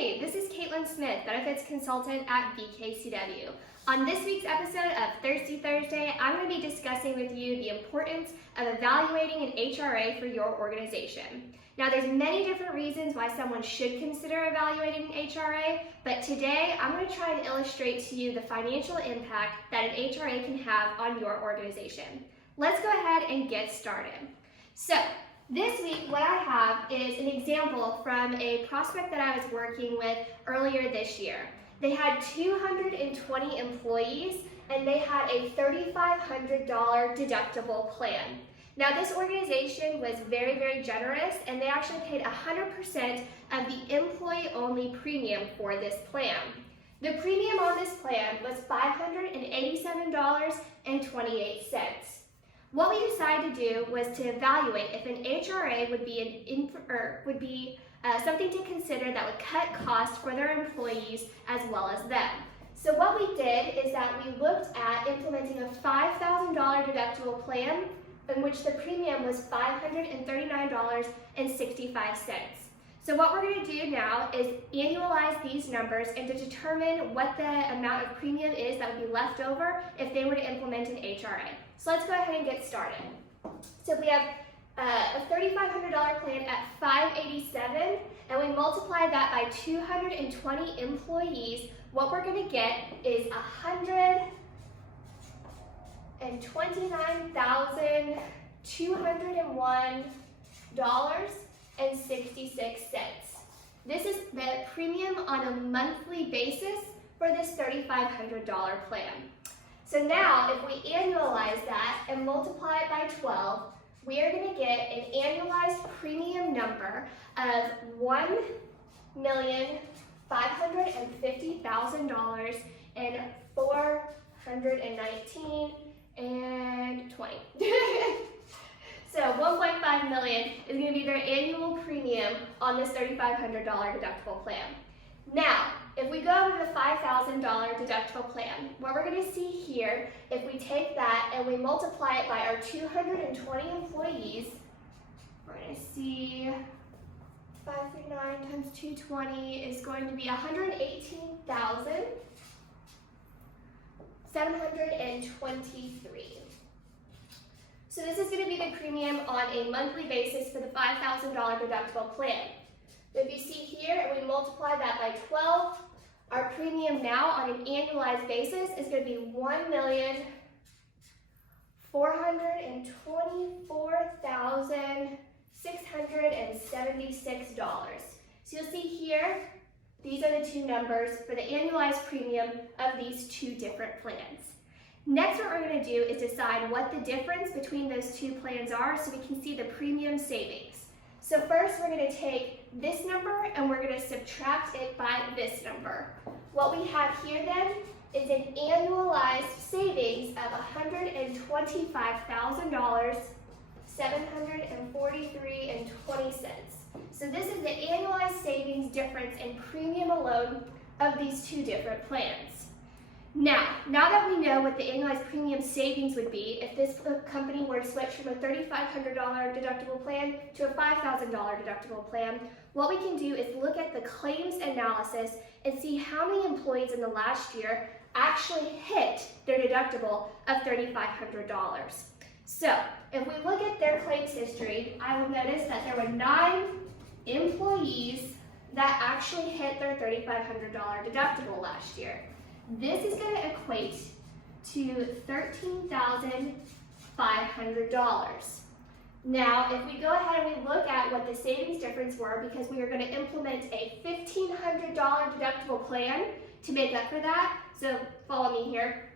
Hey, this is Caitlin Smith, Benefits Consultant at BKCW. On this week's episode of Thirsty Thursday, I'm going to be discussing with you the importance of evaluating an HRA for your organization. Now, there's many different reasons why someone should consider evaluating an HRA, but today I'm going to try and illustrate to you the financial impact that an HRA can have on your organization. Let's go ahead and get started. So, this week, what I have is an example from a prospect that I was working with earlier this year. They had 220 employees and they had a $3,500 deductible plan. Now, this organization was very, very generous and they actually paid 100% of the employee-only premium for this plan. The premium on this plan was $587.28. What we decided to do was to evaluate if an HRA would be something to consider that would cut costs for their employees as well as them. So what we did is that we looked at implementing a $5,000 deductible plan in which the premium was $539.65. So what we're going to do now is annualize these numbers and to determine what the amount of premium is that would be left over if they were to implement an HRA. So let's go ahead and get started. So we have a $3,500 plan at $587, and we multiply that by 220 employees. What we're going to get is $129,201.66. This is the premium on a monthly basis for this $3,500 plan. So now, if we annualize that and multiply it by 12, we are going to get an annualized premium number of $1,550,419.20. So $1.5 million is going to be their annual premium on this $3,500 deductible plan. Now, if we go over the $5,000 deductible plan, what we're going to see here, if we take that and we multiply it by our 220 employees, we're going to see 539 times 220 is going to be $118,723. So this is going to be the premium on a monthly basis for the $5,000 deductible plan. If you see here, and we multiply that by 12, our premium now on an annualized basis is going to be $1,424,676. So you'll see here, these are the two numbers for the annualized premium of these two different plans. Next, what we're going to do is decide what the difference between those two plans are so we can see the premium savings. So first, we're going to take this number and we're going to subtract it by this number. What we have here then is an annualized savings of $125,743.20. So this is the annualized savings difference in premium alone of these two different plans. Now that we know what the annualized premium savings would be if this company were to switch from a $3,500 deductible plan to a $5,000 deductible plan, what we can do is look at the claims analysis and see how many employees in the last year actually hit their deductible of $3,500. So if we look at their claims history, I will notice that there were 9 employees that actually hit their $3,500 deductible last year. This is going to equate to $13,500. Now, if we go ahead and we look at what the savings difference were, because we are going to implement a $1,500 deductible plan to make up for that, so follow me here.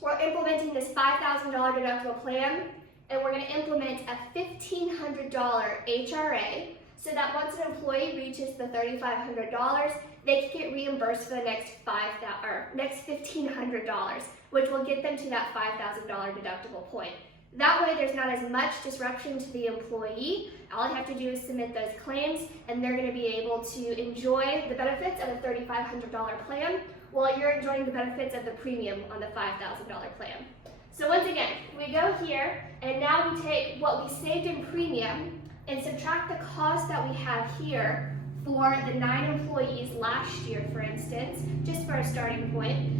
We're implementing this $5,000 deductible plan, and we're going to implement a $1,500 HRA, so that once an employee reaches the $3,500, they can get reimbursed for the next $1,500, which will get them to that $5,000 deductible point. That way, there's not as much disruption to the employee. All I have to do is submit those claims, and they're going to be able to enjoy the benefits of a $3,500 plan while you're enjoying the benefits of the premium on the $5,000 plan. So once again, we go here, and now we take what we saved in premium and subtract the cost that we have here for the 9 employees last year, for instance, just for a starting point,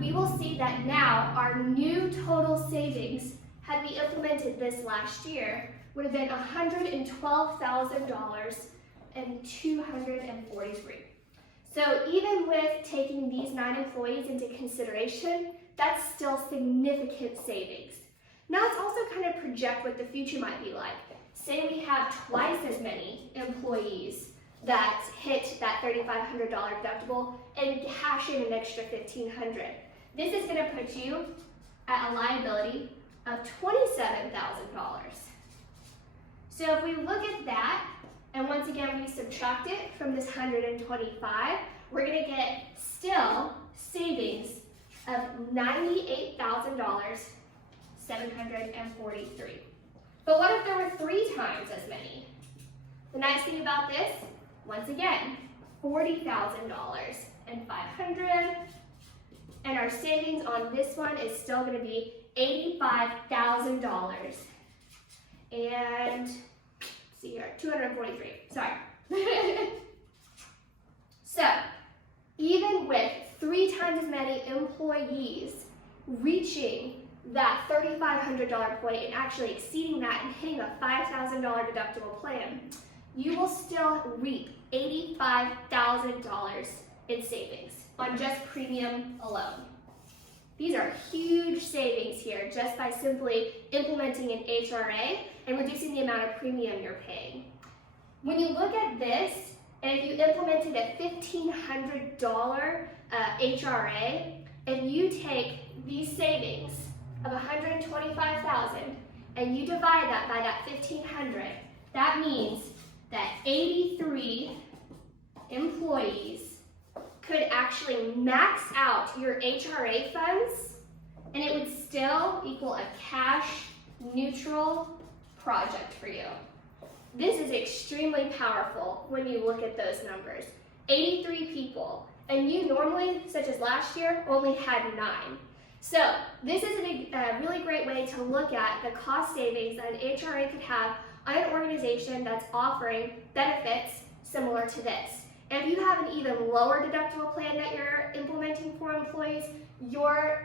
we will see that now our new total savings, had we implemented this last year, would have been $112,243. So even with taking these 9 employees into consideration, that's still significant savings. Now let's also kind of project what the future might be like. Say we have twice as many employees that hit that $3,500 deductible and cash in an extra $1,500. This is going to put you at a liability of $27,000. So if we look at that, and once again we subtract it from this 125, we're going to get still savings of $98,743. But what if there were 3 times as many? The nice thing about this, once again, $40,500, and our savings on this one is still going to be $85,000. And see here, 243. Sorry. So, even with 3 times as many employees reaching that $3,500 point and actually exceeding that and hitting a $5,000 deductible plan, you will still reap $85,000 in savings on just premium alone. These are huge savings here just by simply implementing an HRA and reducing the amount of premium you're paying. When you look at this, and if you implemented a $1,500 HRA, if you take these savings of $125,000 and you divide that by that $1,500, that means that 83 employees could actually max out your HRA funds, and it would still equal a cash neutral project for you. This is extremely powerful when you look at those numbers. 83 people, and you normally, such as last year, only had 9. So this is a really great way to look at the cost savings that an HRA could have on an organization that's offering benefits similar to this. And if you have an even lower deductible plan that you're implementing for employees, your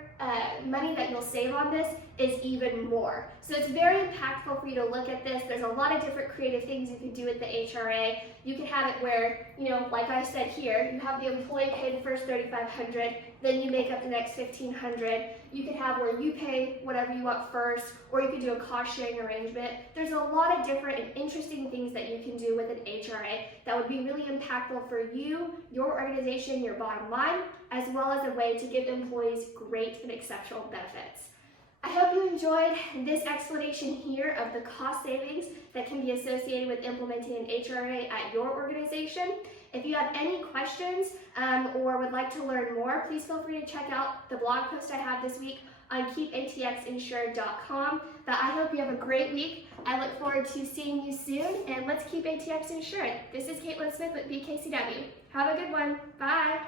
money that you'll save on this is even more. So it's very impactful for you to look at this. There's a lot of different creative things you can do with the HRA. You can have it where, like I said here, you have the employee pay the first $3,500, then you make up the next $1,500. You could have where you pay whatever you want first, or you could do a cost sharing arrangement. There's a lot of different and interesting things that you can do with an HRA that would be really impactful for you, your organization, your bottom line, as well as a way to give employees great and exceptional benefits. I hope you enjoyed this explanation here of the cost savings that can be associated with implementing an HRA at your organization. If you have any questions or would like to learn more, please feel free to check out the blog post I have this week on keepatxinsured.com. But I hope you have a great week. I look forward to seeing you soon, and let's keep ATX insured. This is Caitlin Smith with BKCW. Have a good one. Bye.